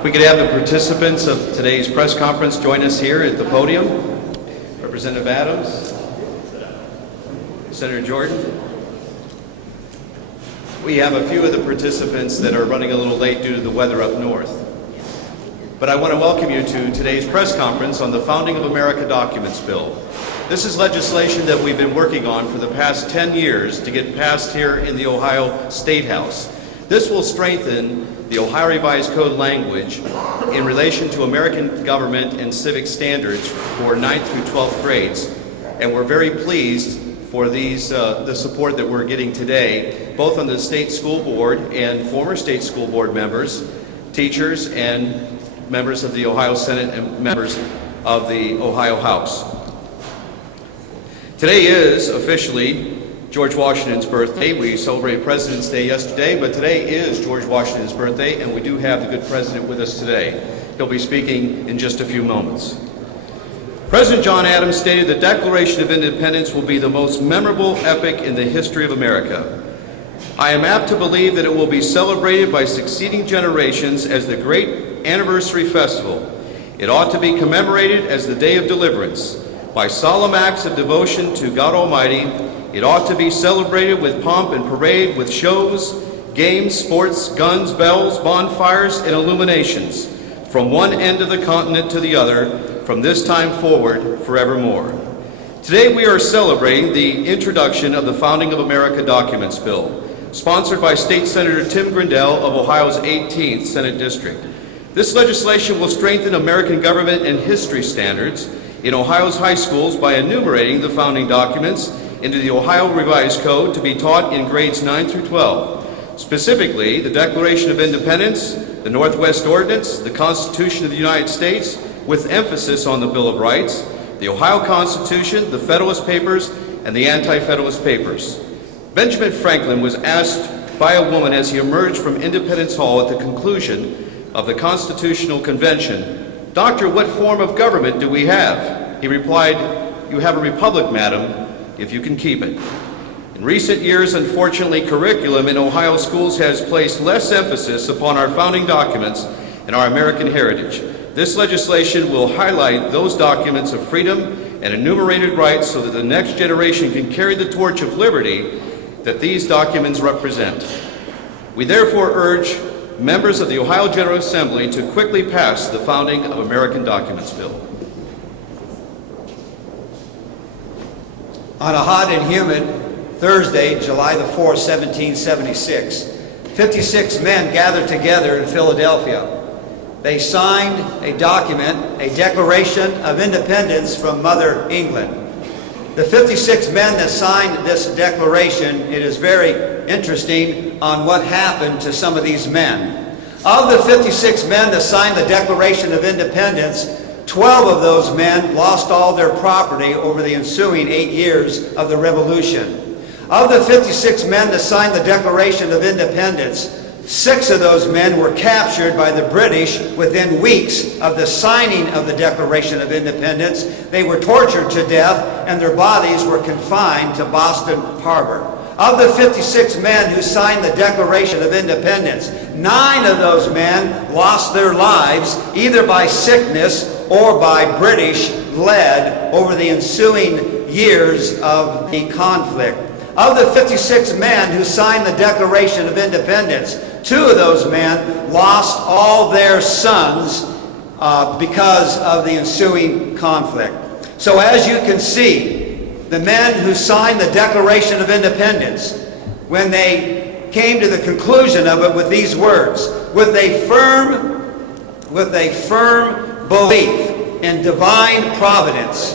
If we could have the participants of today's press conference join us here at the podium. Representative Adams, Senator Jordan. We have a few of the participants that are running a little late due to the weather up north. But I want to welcome you to today's press conference on the Founding of America Documents Bill. This is legislation that we've been working on for the past 10 years to get passed here in the Ohio Statehouse. This will strengthen the Ohio Revised Code language in relation to American government and civic standards for 9th through 12th grades. And we're very pleased for the support that we're getting today, both on the state school board and former state school board members, teachers, and members of the Ohio Senate and members of the Ohio House. Today is officially George Washington's birthday. We celebrated President's Day yesterday, but today is George Washington's birthday, and we do have the good president with us today. He'll be speaking in just a few moments. President John Adams stated the Declaration of Independence will be the most memorable epic in the history of America. I am apt to believe that it will be celebrated by succeeding generations as the great anniversary festival. It ought to be commemorated as the Day of Deliverance. By solemn acts of devotion to God Almighty, it ought to be celebrated with pomp and parade, with shows, games, sports, guns, bells, bonfires, and illuminations, from one end of the continent to the other, from this time forward, forevermore. Today we are celebrating the introduction of the Founding of America Documents Bill, sponsored by State Senator Tim Grendell of Ohio's 18th Senate District. This legislation will strengthen American government and history standards in Ohio's high schools by enumerating the founding documents into the Ohio Revised Code to be taught in grades 9 through 12. Specifically, the Declaration of Independence, the Northwest Ordinance, the Constitution of the United States, with emphasis on the Bill of Rights, the Ohio Constitution, the Federalist Papers, and the Anti-Federalist Papers. Benjamin Franklin was asked by a woman as he emerged from Independence Hall at the conclusion of the Constitutional Convention, "Doctor, what form of government do we have?" He replied, "You have a republic, madam, if you can keep it." In recent years, unfortunately, curriculum in Ohio schools has placed less emphasis upon our founding documents and our American heritage. This legislation will highlight those documents of freedom and enumerated rights so that the next generation can carry the torch of liberty that these documents represent. We therefore urge members of the Ohio General Assembly to quickly pass the Founding of American Documents Bill. On a hot and humid Thursday, July the 4th, 1776, 56 men gathered together in Philadelphia. They signed a document, a Declaration of Independence from Mother England. The 56 men that signed this declaration, it is very interesting on what happened to some of these men. Of the 56 men that signed the Declaration of Independence, 12 of those men lost all their property over the ensuing 8 years of the Revolution. Of the 56 men that signed the Declaration of Independence, 6 of those men were captured by the British within weeks of the signing of the Declaration of Independence. They were tortured to death, and their bodies were confined to Boston Harbor. Of the 56 men who signed the Declaration of Independence, 9 of those men lost their lives either by sickness or by British lead over the ensuing years of the conflict. Of the 56 men who signed the Declaration of Independence, 2 of those men lost all their sons because of the ensuing conflict. So as you can see, the men who signed the Declaration of Independence, when they came to the conclusion of it with these words, with a firm belief in divine providence,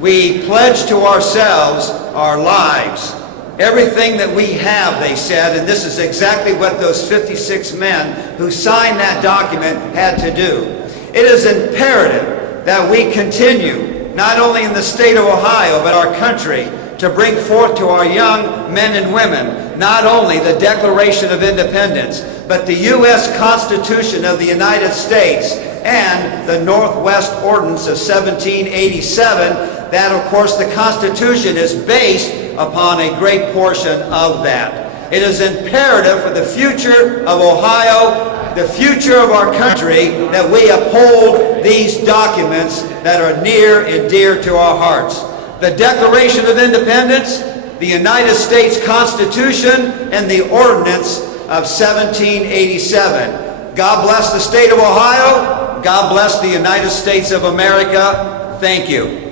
we pledge to ourselves our lives. Everything that we have, they said, and this is exactly what those 56 men who signed that document had to do. It is imperative that we continue, not only in the state of Ohio, but our country, to bring forth to our young men and women not only the Declaration of Independence, but the U.S. Constitution of the United States and the Northwest Ordinance of 1787. That, of course, the Constitution is based upon a great portion of that. It is imperative for the future of Ohio the future of our country that we uphold these documents that are near and dear to our hearts. The Declaration of Independence, the United States Constitution, and the Ordinance of 1787. God bless the state of Ohio. God bless the United States of America. Thank you.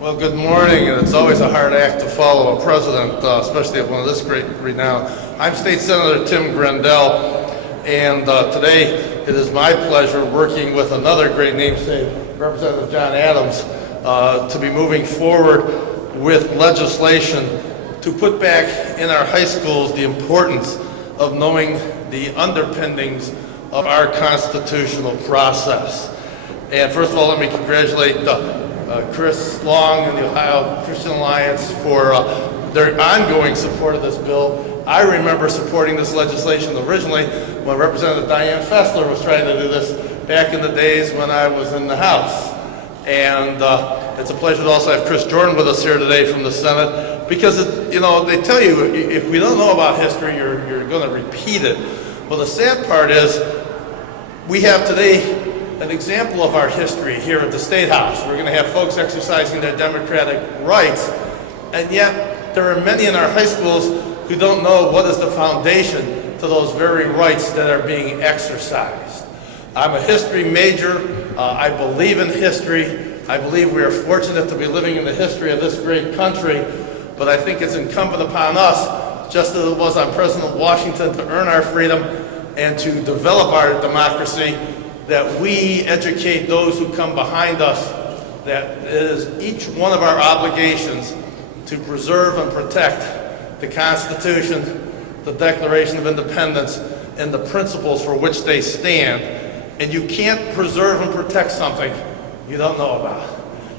Well, good morning, and it's always a hard act to follow a president, especially one of this great renown. I'm State Senator Tim Grendell, and today it is my pleasure, working with another great namesake, Representative John Adams, to be moving forward with legislation to put back in our high schools the importance of knowing the underpinnings of our constitutional process. And first of all, let me congratulate Chris Long and the Ohio Christian Alliance for their ongoing support of this bill. I remember supporting this legislation originally when Representative Dianne Fessler was trying to do this back in the days when I was in the House. And it's a pleasure to also have Kris Jordan with us here today from the Senate, because you know, they tell you if we don't know about history, you're going to repeat it. Well, the sad part is we have today an example of our history here at the State House. We're going to have folks exercising their democratic rights, and yet there are many in our high schools who don't know what is the foundation to those very rights that are being exercised. I'm a history major. I believe in history. I believe we are fortunate to be living in the history of this great country, but I think it's incumbent upon us, just as it was on President Washington, to earn our freedom and to develop our democracy, that we educate those who come behind us, that it is each one of our obligations to preserve and protect the Constitution, the Declaration of Independence, and the principles for which they stand. And you can't preserve and protect something you don't know about.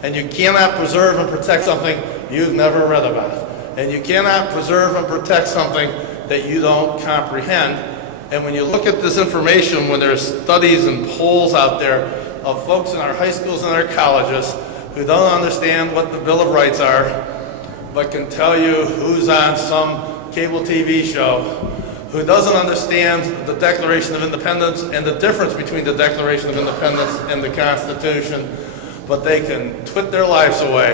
And you cannot preserve and protect something you've never read about. And you cannot preserve and protect something that you don't comprehend. And when you look at this information, when there's studies and polls out there of folks in our high schools and our colleges who don't understand what the Bill of Rights are, but can tell you who's on some cable TV show, who doesn't understand the Declaration of Independence and the difference between the Declaration of Independence and the Constitution, but they can twit their lives away,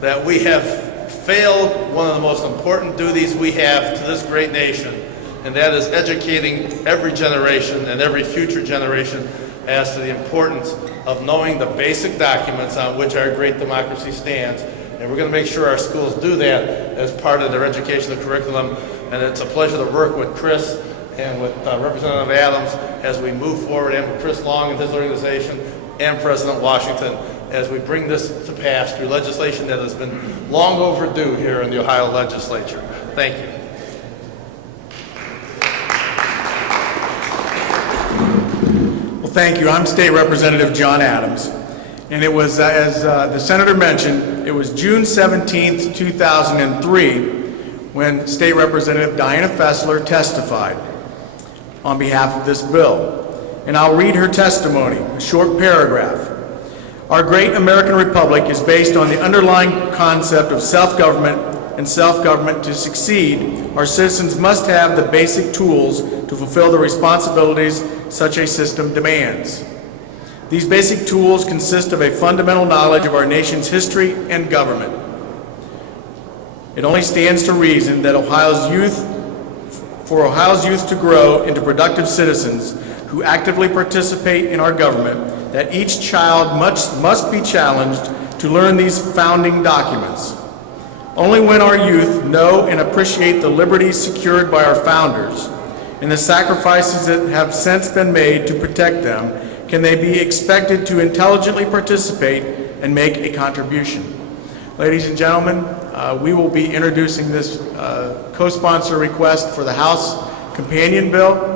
that we have failed one of the most important duties we have to this great nation, and that is educating every generation and every future generation as to the importance of knowing the basic documents on which our great democracy stands. And we're going to make sure our schools do that as part of their educational curriculum. And it's a pleasure to work with Chris and with Representative Adams as we move forward, and with Chris Long and his organization and President Washington, as we bring this to pass through legislation that has been long overdue here in the Ohio legislature. Thank you. Thank you. I'm State Representative John Adams, and it was, as the Senator mentioned, it was June 17th, 2003, when State Representative Dianne Fessler testified on behalf of this bill. And I'll read her testimony, a short paragraph. Our great American Republic is based on the underlying concept of self-government, and self-government to succeed, our citizens must have the basic tools to fulfill the responsibilities such a system demands. These basic tools consist of a fundamental knowledge of our nation's history and government. It only stands to reason that for Ohio's youth to grow into productive citizens who actively participate in our government, that each child must be challenged to learn these founding documents. Only when our youth know and appreciate the liberties secured by our founders and the sacrifices that have since been made to protect them can they be expected to intelligently participate and make a contribution. Ladies and gentlemen, we will be introducing this co-sponsor request for the House companion bill.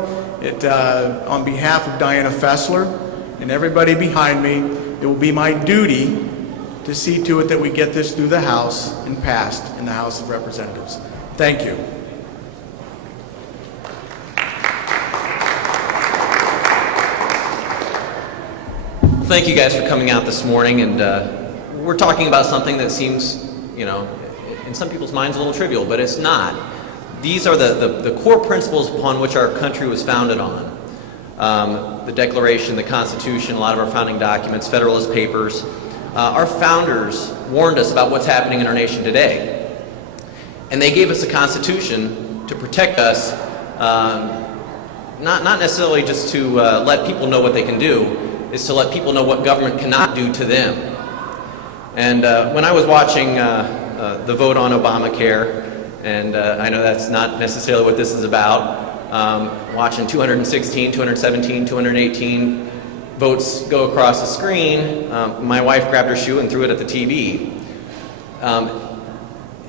On behalf of Dianne Fessler and everybody behind me, it will be my duty to see to it that we get this through the House and passed in the House of Representatives. Thank you. Thank you guys for coming out this morning, and we're talking about something that seems, in some people's minds a little trivial, but it's not. These are the core principles upon which our country was founded on. The Declaration, the Constitution, a lot of our founding documents, Federalist Papers. Our founders warned us about what's happening in our nation today. And they gave us a Constitution to protect us, not necessarily just to let people know what they can do, is to let people know what government cannot do to them. And when I was watching the vote on Obamacare, and I know that's not necessarily what this is about, watching 216, 217, 218 votes go across the screen, my wife grabbed her shoe and threw it at the TV.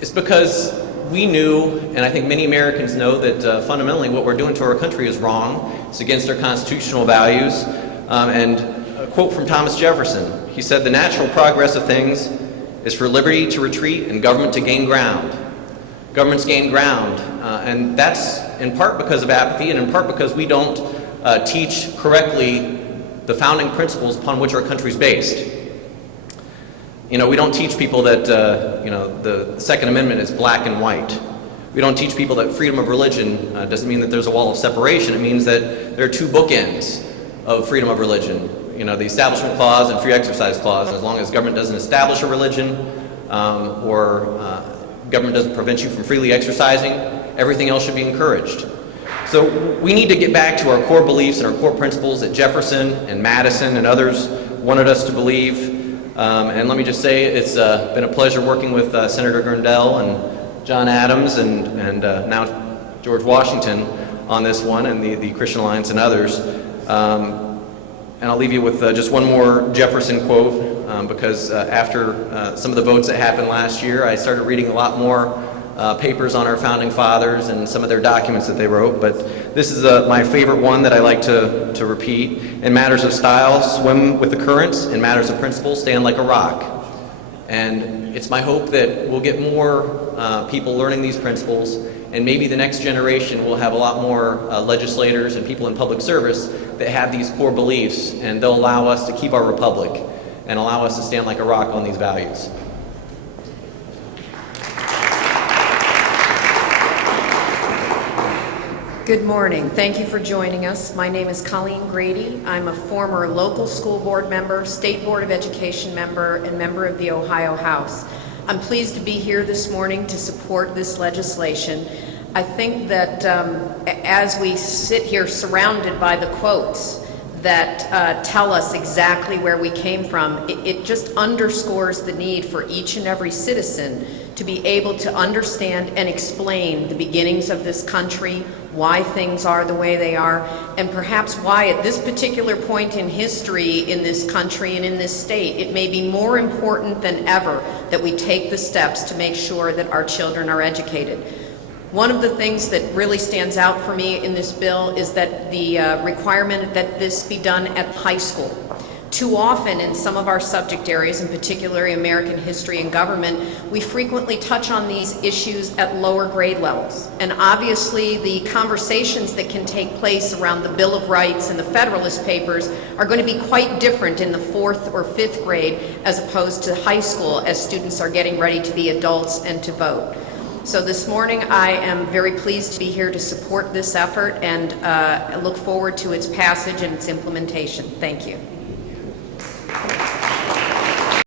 It's because we knew, and I think many Americans know, that fundamentally what we're doing to our country is wrong. It's against our constitutional values. And a quote from Thomas Jefferson, he said, "The natural progress of things is for liberty to retreat and government to gain ground." Governments gain ground, and that's in part because of apathy and in part because we don't teach correctly the founding principles upon which our country is based. We don't teach people that the Second Amendment is black and white. We don't teach people that freedom of religion doesn't mean that there's a wall of separation. It means that there are two bookends of freedom of religion. The Establishment Clause and Free Exercise Clause. As long as government doesn't establish a religion or government doesn't prevent you from freely exercising, everything else should be encouraged. So we need to get back to our core beliefs and our core principles that Jefferson and Madison and others wanted us to believe. And let me just say, it's been a pleasure working with Senator Grendell and John Adams and now George Washington on this one, and the Christian Alliance and others. And I'll leave you with just one more Jefferson quote, because after some of the votes that happened last year, I started reading a lot more papers on our founding fathers and some of their documents that they wrote. But this is my favorite one that I like to repeat. "In matters of style, swim with the currents. In matters of principle, stand like a rock." And it's my hope that we'll get more people learning these principles, and maybe the next generation will have a lot more legislators and people in public service that have these core beliefs, and they'll allow us to keep our republic and allow us to stand like a rock on these values. Good morning. Thank you for joining us. My name is Colleen Grady. I'm a former local school board member, State Board of Education member, and member of the Ohio House. I'm pleased to be here this morning to support this legislation. I think that as we sit here surrounded by the quotes that tell us exactly where we came from, it just underscores the need for each and every citizen to be able to understand and explain the beginnings of this country, why things are the way they are, and perhaps why at this particular point in history in this country and in this state, it may be more important than ever that we take the steps to make sure that our children are educated. One of the things that really stands out for me in this bill is that the requirement that this be done at high school. Too often in some of our subject areas, in particular American history and government, we frequently touch on these issues at lower grade levels. And obviously the conversations that can take place around the Bill of Rights and the Federalist Papers are going to be quite different in the 4th or 5th grade as opposed to high school as students are getting ready to be adults and to vote. So this morning I am very pleased to be here to support this effort and look forward to its passage and its implementation. Thank you.